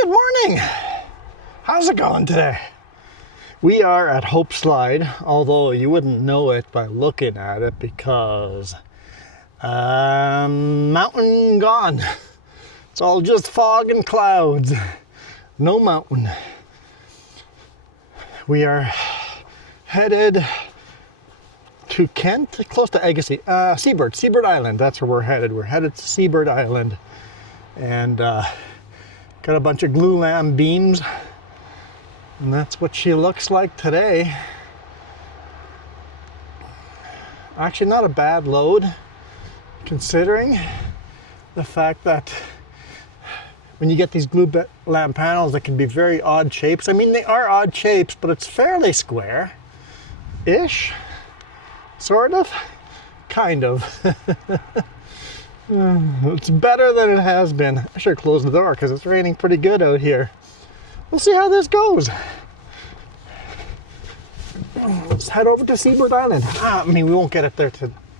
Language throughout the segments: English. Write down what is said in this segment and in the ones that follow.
Good morning. How's it going today? We are at Hope Slide, although you wouldn't know it by looking at it because mountain gone. It's all just fog and clouds. No mountain. We are headed to Kent, close to Agassiz, Seabird Island. That's where we're headed. We're headed to Seabird Island, and got a bunch of glue lamb beams, and that's what she looks like today. Actually, not a bad load, considering the fact that when you get these glue lamb panels, they can be very odd shapes. I mean, they are odd shapes, but it's fairly square-ish. Sort of, kind of. It's better than it has been. I should close the door because it's raining pretty good out here. We'll see how this goes. Let's head over to Seabird Island. I mean, we won't get it there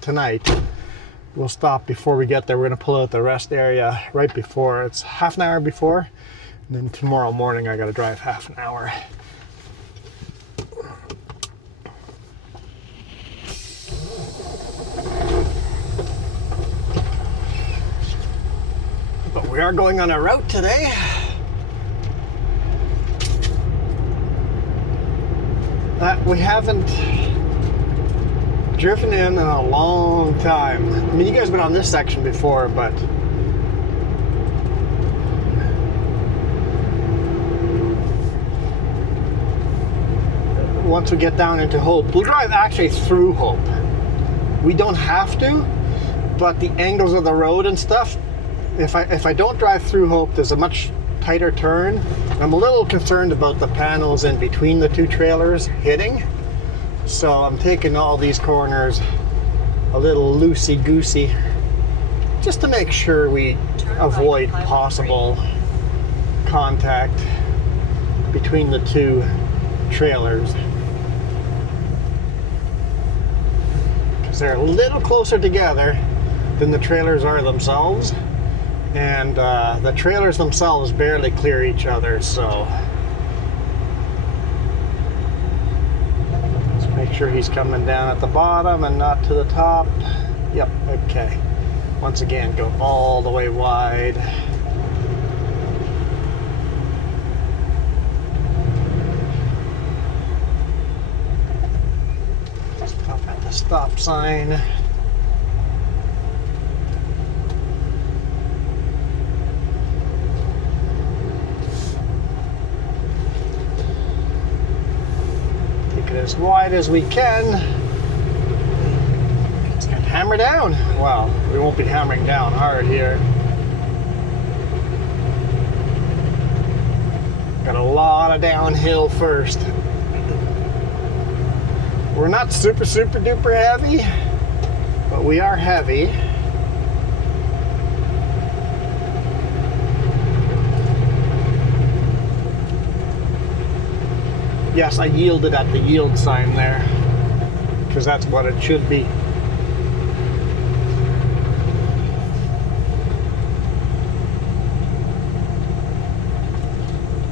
tonight. We'll stop before we get there. We're going to pull out the rest area right before. It's half an hour before. And then tomorrow morning I got to drive half an hour. But we are going on a route today. That we haven't driven in a long time. I mean, you guys have been on this section before, but once we get down into Hope, we'll drive actually through Hope. We don't have to, but the angles of the road and stuff, if I don't drive through Hope, there's a much tighter turn. I'm a little concerned about the panels in between the two trailers hitting. So I'm taking all these corners a little loosey-goosey just to make sure we avoid possible contact between the two trailers. Because they're a little closer together than the trailers are themselves. And the trailers themselves barely clear each other, so let's make sure he's coming down at the bottom and not to the top. Yep, okay. Once again, go all the way wide. Stop at the stop sign. As wide as we can and hammer down. Well, we won't be hammering down hard here. Got a lot of downhill first. We're not super duper heavy, but we are heavy. Yes, I yielded at the yield sign there, because that's what it should be.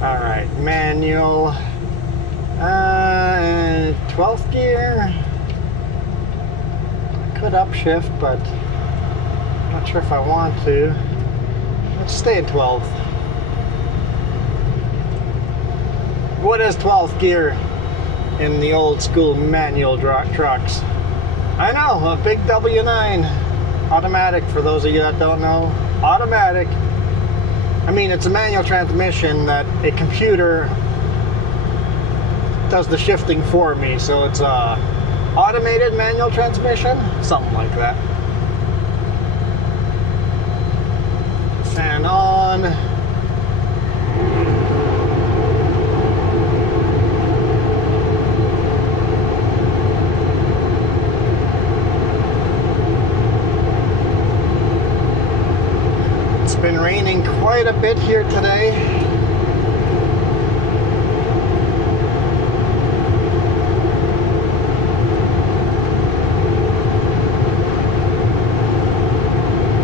All right, manual, 12th gear. I could upshift, but I'm not sure if I want to. Let's stay in 12th. What is 12th gear in the old school manual trucks? I know, a big W9 automatic, for those of you that don't know. Automatic. I mean, it's a manual transmission that a computer does the shifting for me, so it's a automated manual transmission, something like that. Fan on. Been raining quite a bit here today.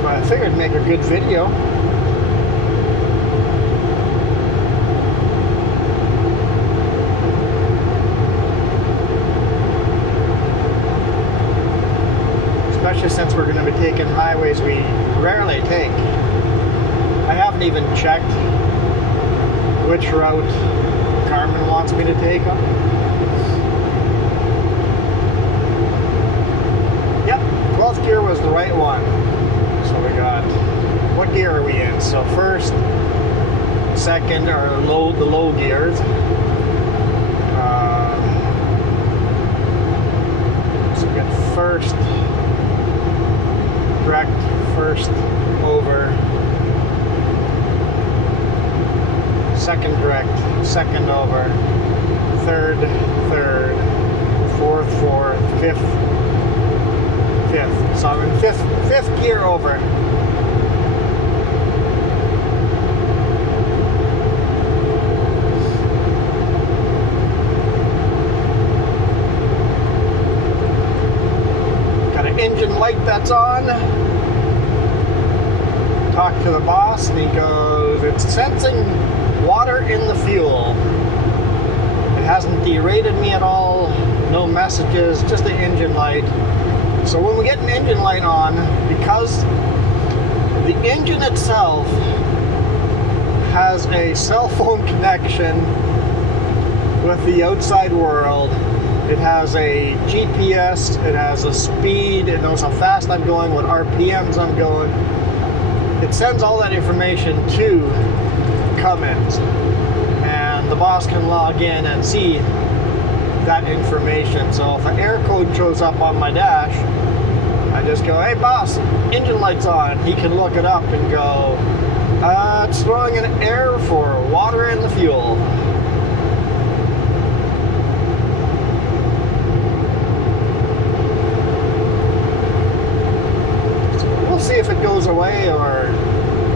But I figured make a good video. going to be taking highways we rarely take. I haven't even checked which route Carmen wants me to take on. Yep, 12th gear was the right one. So we got, what gear are we in? So first, second are the low gears. So we got first, direct, first, over, second direct, second over, third, third, fourth, fourth, fifth, fifth. So I'm in fifth gear over. Got an engine light that's on. Talk to the boss and he goes, it's sensing water in the fuel. It hasn't derated me at all, no messages, just the engine light. So when we get an engine light on, because the engine itself has a cell phone connection with the outside world, it has a GPS, it has a speed, it knows how fast I'm going, what RPMs I'm going. It sends all that information to Cummins, and the boss can log in and see that information. So if an error code shows up on my dash, I just go, hey boss, engine light's on. He can look it up and go, it's throwing an error for water in the fuel. So we'll see if it goes away or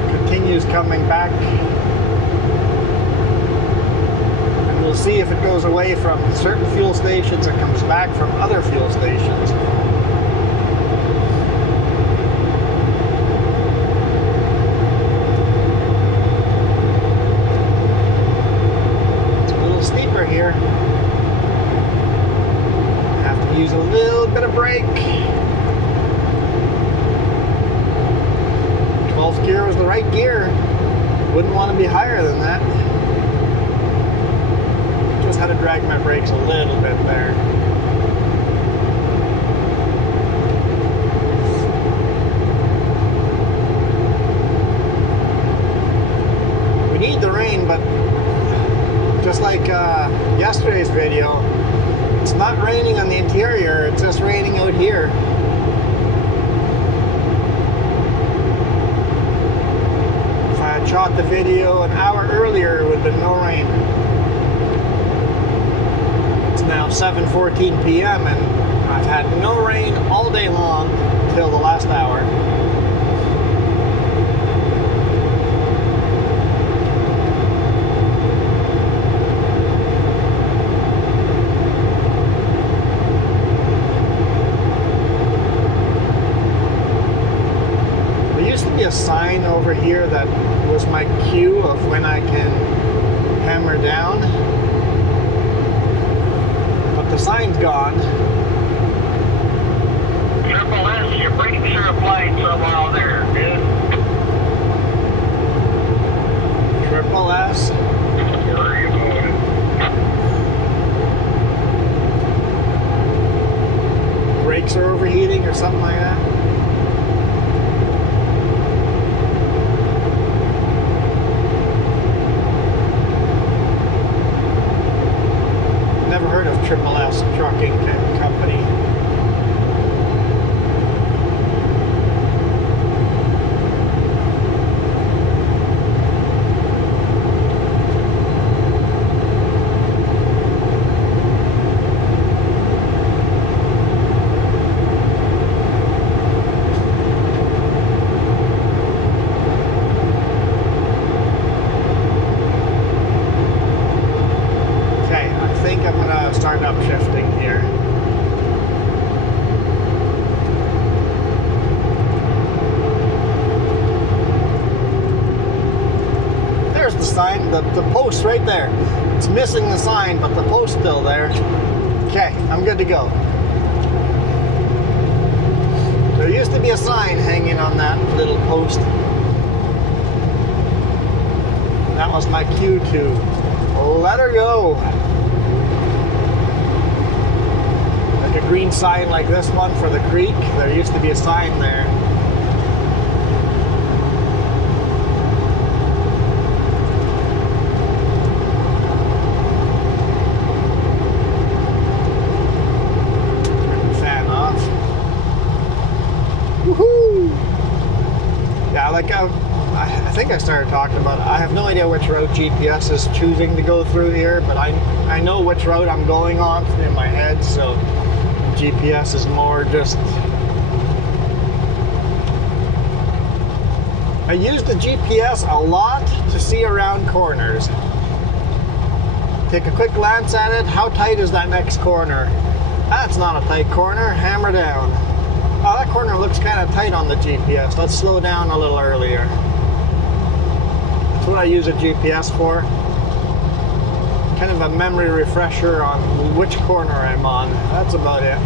continues coming back. And we'll see if it goes away from certain fuel stations and comes back from other fuel stations. It's a little steeper here. I have to use a little bit of brake. 12th gear was the right gear. Wouldn't want to be higher than that. Just had to drag my brakes a little bit there. We need the rain, but just like yesterday's video, it's not raining on the interior, it's just raining out here. Shot the video an hour earlier, it would have been no rain. It's now 7:14 p.m. and I've had no rain all day long till the last hour. There used to be a sign over here that was my cue of when I can hammer down, but the sign's gone. Triple S, your brakes are applied somehow there, dude. Triple S. Where are you going? Brakes are overheating or something like that. Never heard of Triple S Trucking Company. Start upshifting here. There's the sign, the post right there. It's missing the sign, but the post's still there. Okay, I'm good to go. So There used to be a sign hanging on that little post. That was my cue to let her go. Like a green sign like this one for the creek. There used to be a sign there. I think I started talking about it. I have no idea which route GPS is choosing to go through here, but I know which route I'm going on in my head, so GPS is more just... I use the GPS a lot to see around corners. Take a quick glance at it. How tight is that next corner? That's not a tight corner. Hammer down. Oh, that corner looks kind of tight on the GPS. Let's slow down a little earlier. That's what I use a GPS for. Kind of a memory refresher on which corner I'm on. That's about it.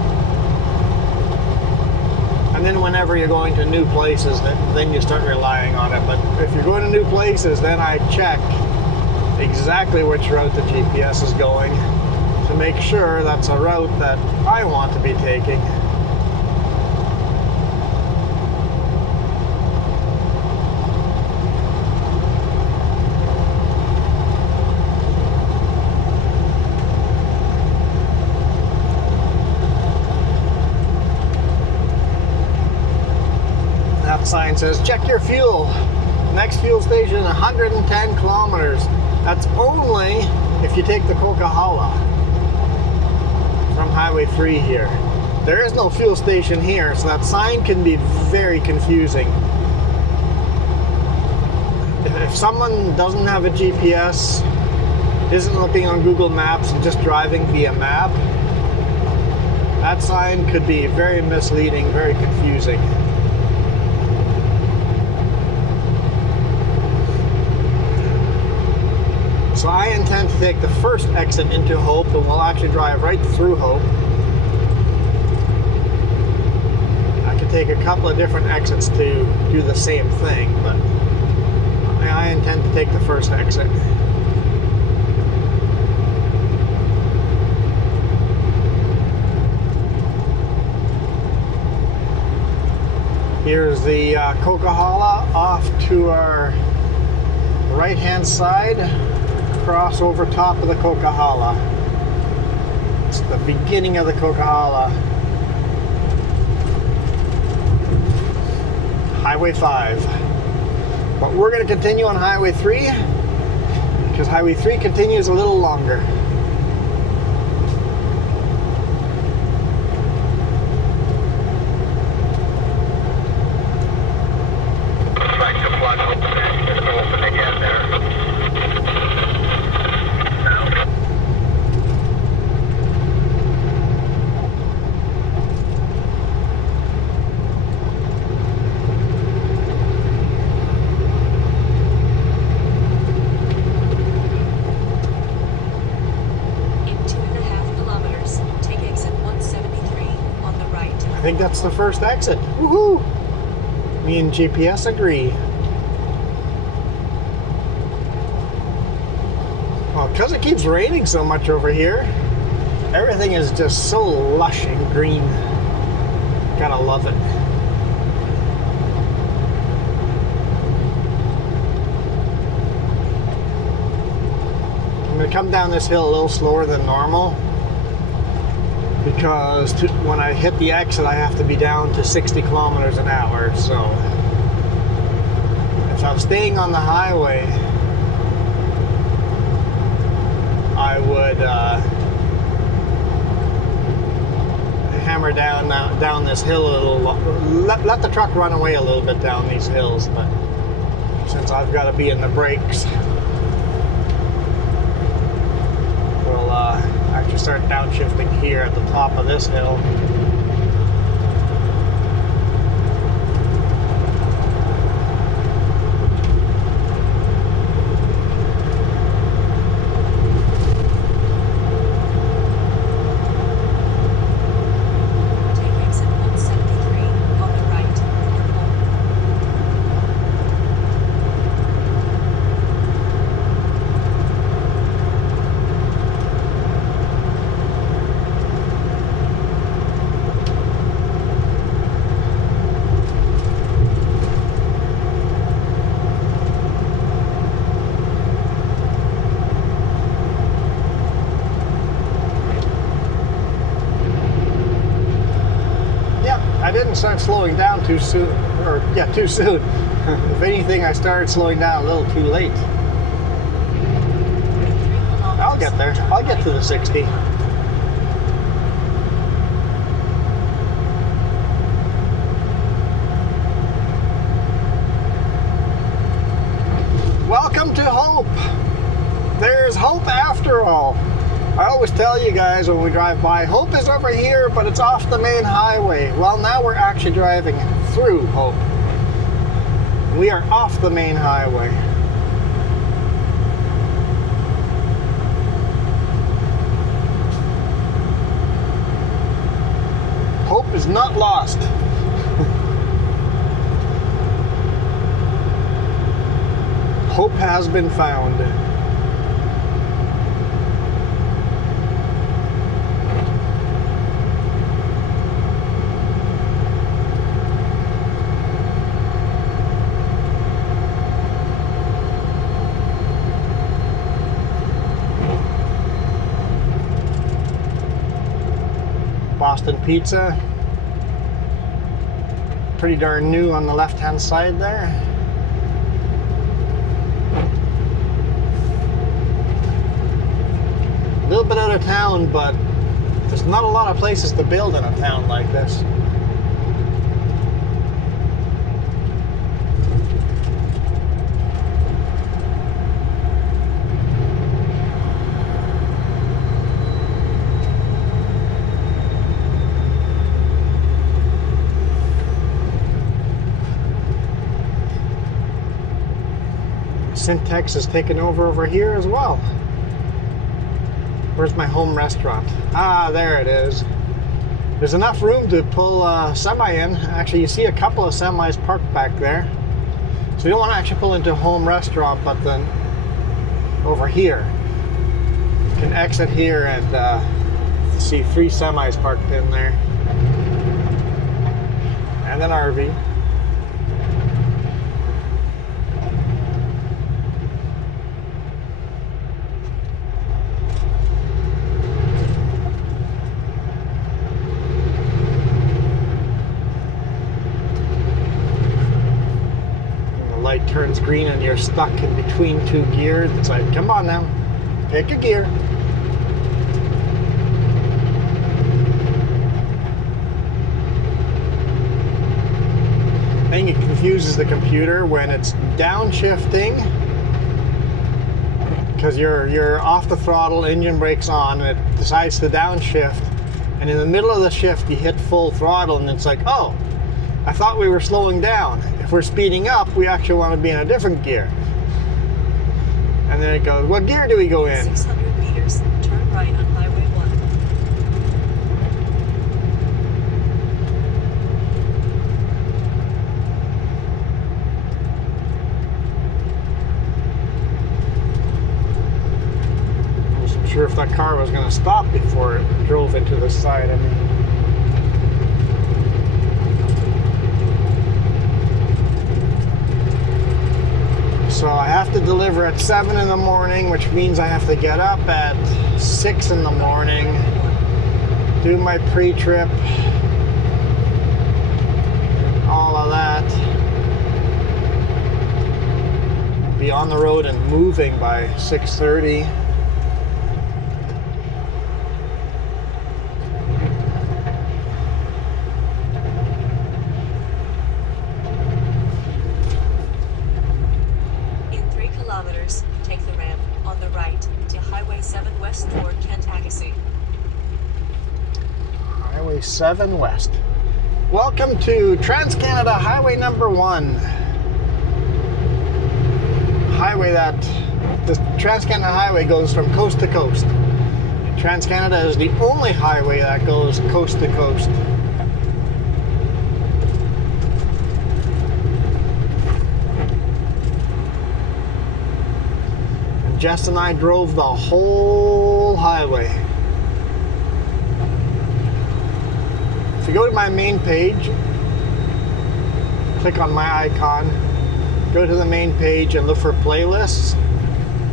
And then whenever you're going to new places, then you start relying on it. But if you're going to new places, then I check exactly which route the GPS is going to make sure that's a route that I want to be taking. Sign says check your fuel. Next fuel station 110 kilometers. That's only if you take the Coquihalla from Highway 3 here. There is no fuel station here, so that sign can be very confusing. If someone doesn't have a GPS, isn't looking on Google Maps and just driving via map, that sign could be very misleading, very confusing. So I intend to take the first exit into Hope, and we'll actually drive right through Hope. I could take a couple of different exits to do the same thing, but I intend to take the first exit. Here's the Coquihalla off to our right-hand side. Cross over top of the Coquihalla. It's the beginning of the Coquihalla. Highway 5. But we're going to continue on Highway 3 because Highway 3 continues a little longer. I think that's the first exit. Woohoo! Me and GPS agree. Well, because it keeps raining so much over here, everything is just so lush and green. Gotta love it. I'm gonna come down this hill a little slower than normal, because when I hit the exit I have to be down to 60 kilometers an hour. So if I'm staying on the highway, I would hammer down this hill a little, let the truck run away a little bit down these hills, but since I've got to be in the brakes, we'll actually start downshifting here at the top of this hill. didn't start slowing down too soon, or yeah, too soon. If anything, I started slowing down a little too late. I'll get there. I'll get to the 60. Welcome to hope. There's hope after all. I always tell you guys when we drive by, hope is over here, but it's off the main highway. Well, now we're actually driving through hope. We are off the main highway. Hope is not lost. Hope has been found. Boston Pizza. Pretty darn new on the left-hand side there. A little bit out of town, but there's not a lot of places to build in a town like this. Syntex is taking over here as well. Where's my home restaurant? Ah, there it is. There's enough room to pull a semi in. Actually, you see a couple of semis parked back there. So you don't want to actually pull into a home restaurant, but then over here. You can exit here and see 3 semis parked in there. And an RV. Light turns green and you're stuck in between 2 gears. It's like, come on now, pick a gear. I think it confuses the computer when it's downshifting because you're off the throttle, engine brakes on, and it decides to downshift, and in the middle of the shift you hit full throttle and it's like, oh, I thought we were slowing down. If we're speeding up, we actually want to be in a different gear. And then it goes, what gear do we go in? 600 meters, turn right on Highway 1. I wasn't sure if that car was going to stop before it drove into the side of me. So I have to deliver at 7 in the morning, which means I have to get up at 6 in the morning, do my pre-trip, all of that, be on the road and moving by 6:30. Take the ramp on the right to Highway 7 West toward Kent-Agassiz. Highway 7 West. Welcome to Trans-Canada Highway number 1. Highway that, the Trans-Canada Highway goes from coast to coast. Trans-Canada is the only highway that goes coast to coast. Jess and I drove the whole highway. If you go to my main page, click on my icon, go to the main page and look for playlists.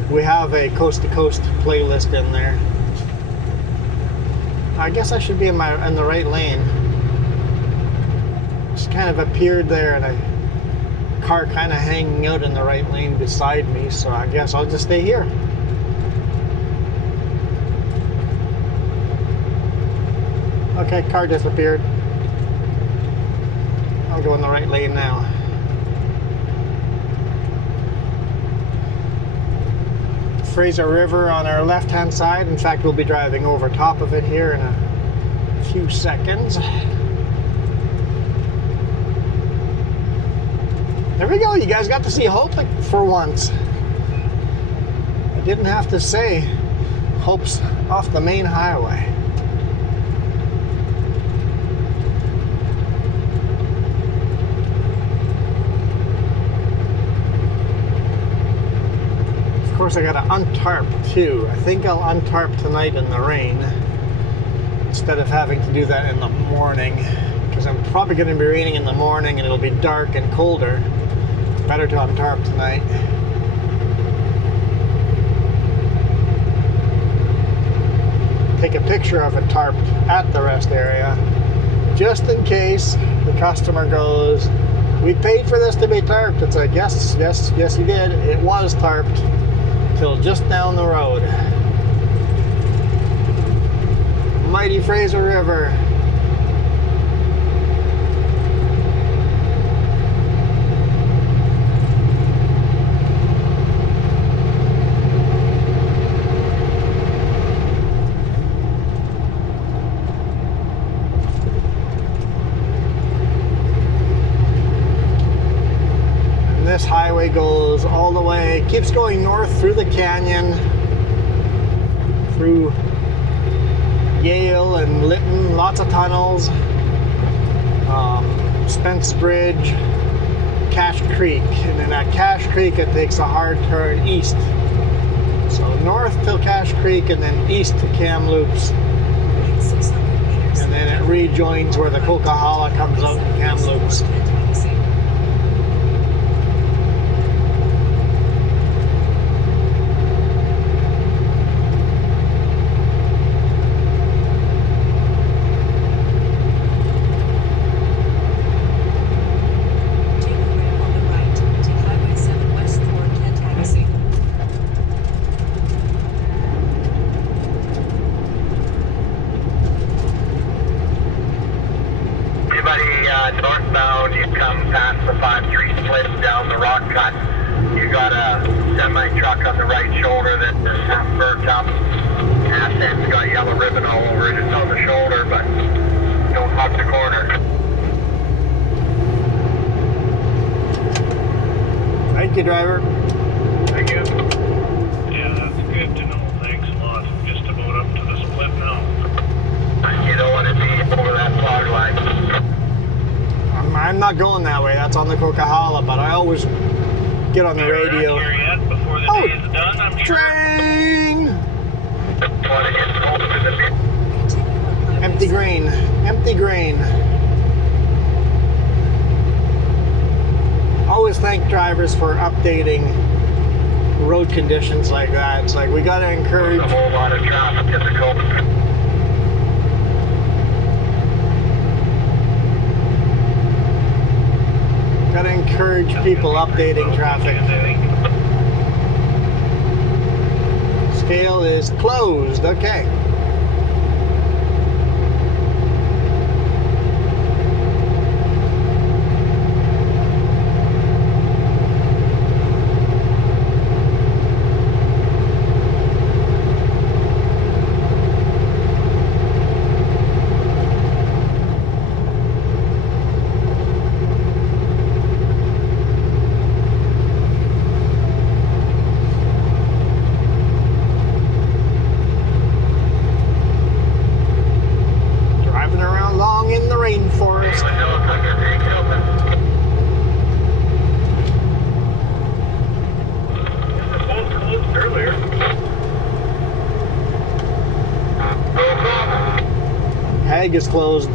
We have a coast to coast playlist in there. I guess I should be in the right lane. Just kind of appeared there, and a car kind of hanging out in the right lane beside me, so I guess I'll just stay here. Okay, car disappeared. I'll go in the right lane now. Fraser River on our left-hand side. In fact, we'll be driving over top of it here in a few seconds. There we go. You guys got to see Hope for once. I didn't have to say Hope's off the main highway. Of course, I gotta untarp too. I think I'll untarp tonight in the rain instead of having to do that in the morning, because I'm probably going to be raining in the morning and it'll be dark and colder. Better to untarp tonight. Take a picture of it tarped at the rest area, just in case the customer goes, "We paid for this to be tarped." It's like, yes, you did. It was tarped till just down the road. Mighty Fraser River. This highway goes all the way, keeps going north through the canyon, through Yale and Lytton, lots of tunnels, Spence Bridge, Cache Creek, and then at Cache Creek it takes a hard turn east. So north till Cache Creek and then east to Kamloops. And then it rejoins where the Coquihalla comes out in Kamloops. Northbound, you come past the 5-3 split down the rock cut. You got a semi-truck on the right shoulder that's half burnt up. Half end's got yellow ribbon all over it. It's on the shoulder, but don't hug the corner. Thank you, driver. Thank you. Yeah, that's good to know. Thanks a lot. Just about up to the split now. You don't want to be over that fog line. I'm not going that way. That's on the Coquihalla, but I always get on the radio. Here yet before the day is done, I'm sure. Train! Want to get close to the bit. Empty grain. Empty grain. Always thank drivers for updating road conditions like that. It's like we got to encourage. A whole lot of traffic at the coast. Got to encourage people updating traffic. Scale is closed. Okay. Is closed.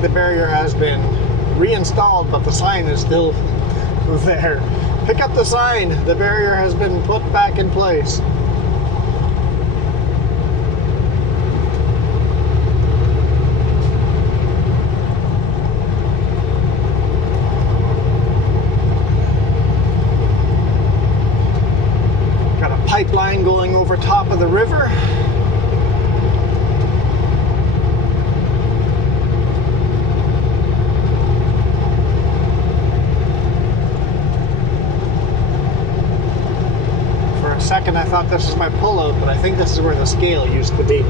the barrier has been reinstalled, but the sign is still there. Pick up the sign. The barrier has been put back in place. Got a pipeline going over top of the river. Second, I thought this was my pullout, but I think this is where the scale used to be.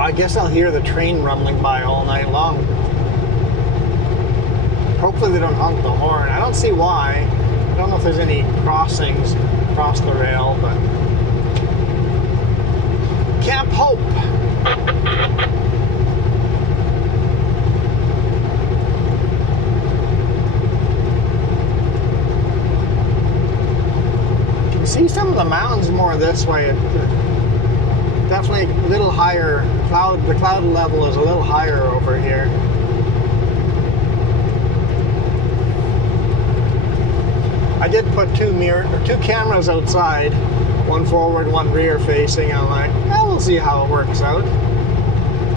I guess I'll hear the train rumbling by all night long. Hopefully they don't honk the horn. I don't see why. I don't know if there's any crossings across the rail, but... Camp Hope! You can see some of the mountains more this way. Definitely a little higher. The cloud level is a little higher over here. I did put two cameras outside, one forward, one rear facing. I'm like, well, we'll see how it works out.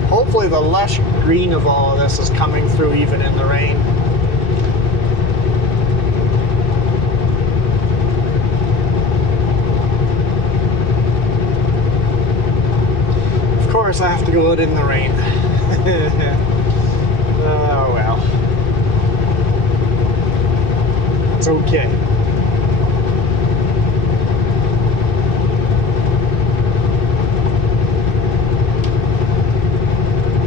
Hopefully the lush green of all of this is coming through even in the rain. I have to go out in the rain. Oh well. It's okay.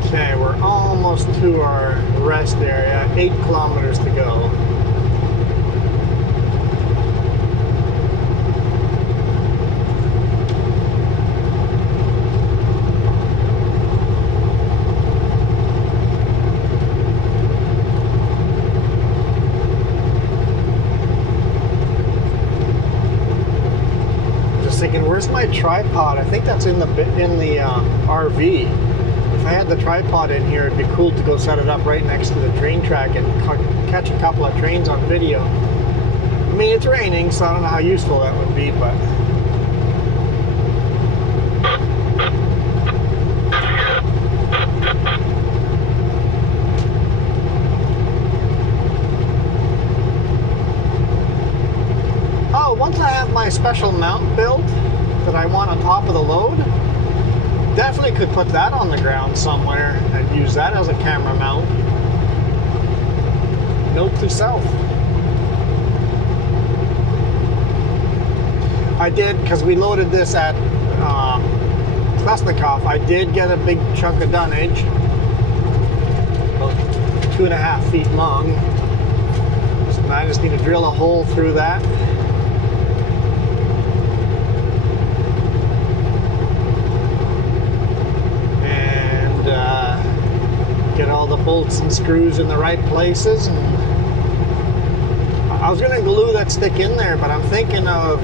Okay, we're almost to our rest area. 8 kilometers to go. Where's my tripod? I think that's in the RV. If I had the tripod in here, it'd be cool to go set it up right next to the train track and catch a couple of trains on video. I mean, it's raining, so I don't know how useful that would be, but... Oh, once I have my special mount built that I want on top of the load, definitely could put that on the ground somewhere and use that as a camera mount. Note to self. I did, because we loaded this at Klesnikov, I did get a big chunk of dunnage, about 2.5 feet long. So I just need to drill a hole through that. Get all the bolts and screws in the right places. And I was going to glue that stick in there, but I'm thinking of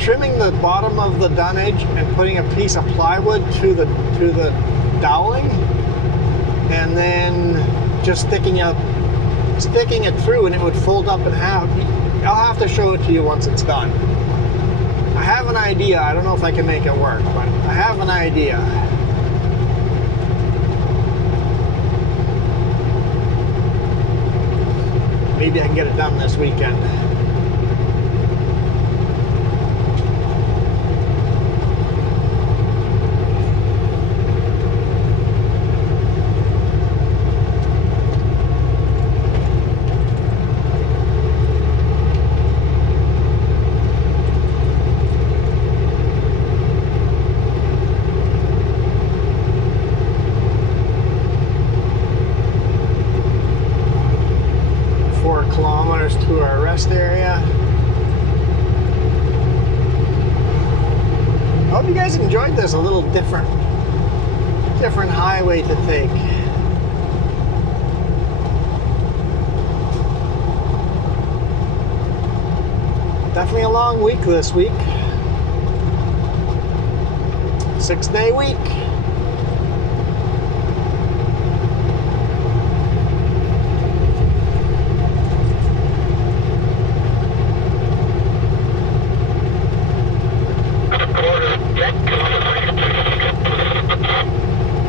trimming the bottom of the dunnage and putting a piece of plywood to the doweling, and then just sticking it through, and it would fold up in half. I'll have to show it to you once it's done. I have an idea. I don't know if I can make it work, but I have an idea. Maybe I can get it done this weekend. course, to our rest area. I hope you guys enjoyed this. A little different highway to take. Definitely a long week this week. 6-day week.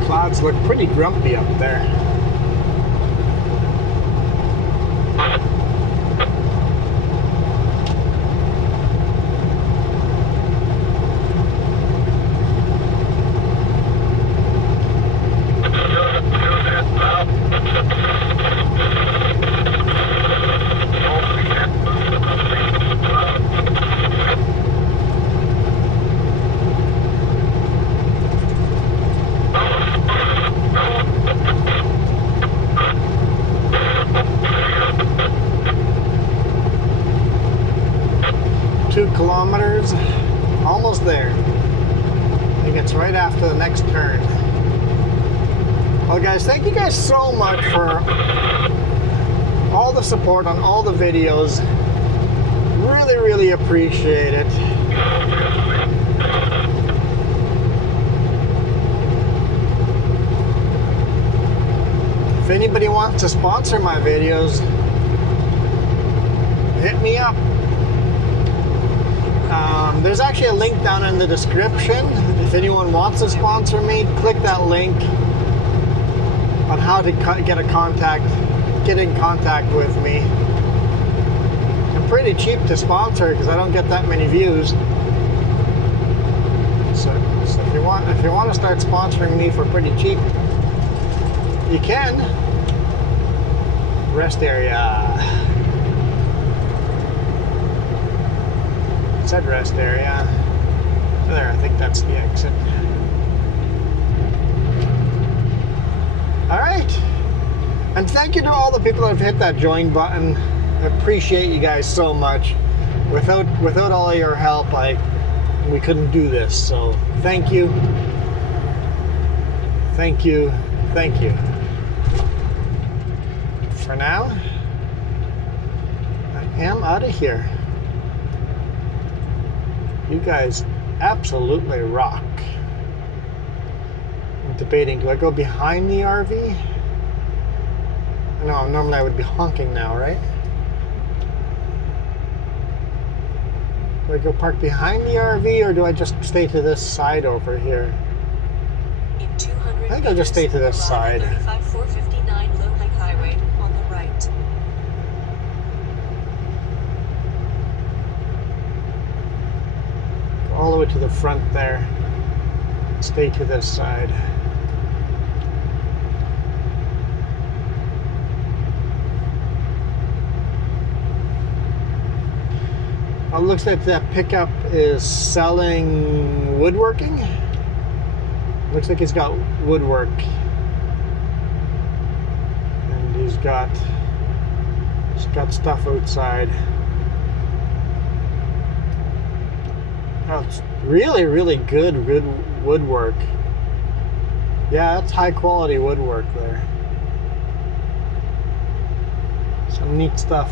Clouds look pretty grumpy up there. Kilometers, almost there. I think it's right after the next turn. Well guys, thank you guys so much for all the support on all the videos. Really appreciate it. If anybody wants to sponsor my videos, hit me up. There's actually a link down in the description. If anyone wants to sponsor me, click that link on how to get in contact with me. I'm pretty cheap to sponsor because I don't get that many views. So if you want to start sponsoring me for pretty cheap, you can. Rest area. Said rest area. There, I think that's the exit. Alright. And thank you to all the people that have hit that join button. I appreciate you guys so much. Without all of your help, we couldn't do this. So thank you. Thank you. Thank you. For now, I am out of here. You guys absolutely rock. I'm debating, do I go behind the RV? No, normally I would be honking now, right? Do I go park behind the RV or do I just stay to this side over here? In 200 I think I'll just stay to this side. 459 Low Hike Highway on the right. All the way to the front there. Stay to this side. It looks like that pickup is selling woodworking. Looks like he's got woodwork. And he's got stuff outside. Oh, it's really good woodwork. Yeah, that's high quality woodwork there. Some neat stuff.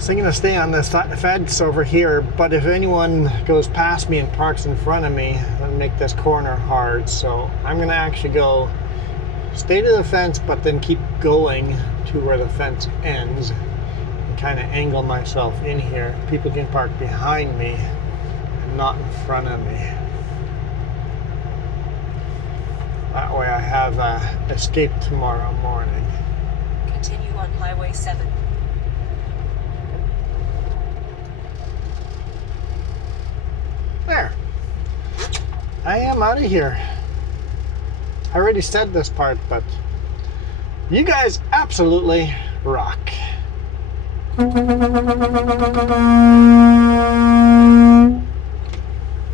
So I'm going to stay on this fence over here, but if anyone goes past me and parks in front of me, it'll make this corner hard. So I'm going to actually go stay to the fence, but then keep going to where the fence ends and kind of angle myself in here. People can park behind me and not in front of me. That way I have escape tomorrow morning. Continue on Highway 7. There. I am out of here. I already said this part, but you guys absolutely rock.